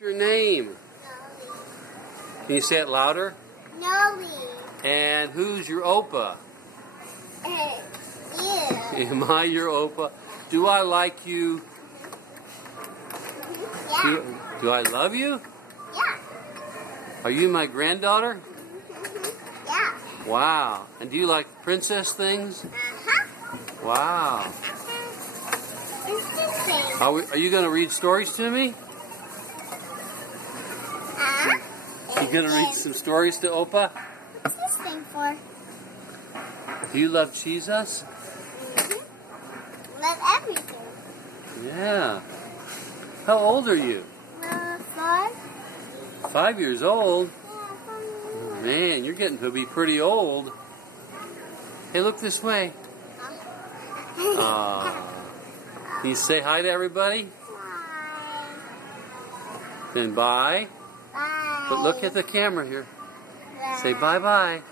Your name? Can you say it louder? Noe. And who's your Opa? You. Am I your Opa? Do I like you? Yeah. Do I love you? Yeah. Are you my granddaughter? Yeah. Wow. And do you like princess things? Uh-huh. Wow. Interesting. Are you going to read stories to me? You going to read some stories to Opa? What's this thing for? Do you love Jesus? Love everything. Yeah. How old are you? 5. 5 years old? Yeah, Man, you're getting to be pretty old. Hey, look this way. Can you say hi to everybody? Bye. Then bye. Bye. But look at the camera here. Bye. Say bye-bye.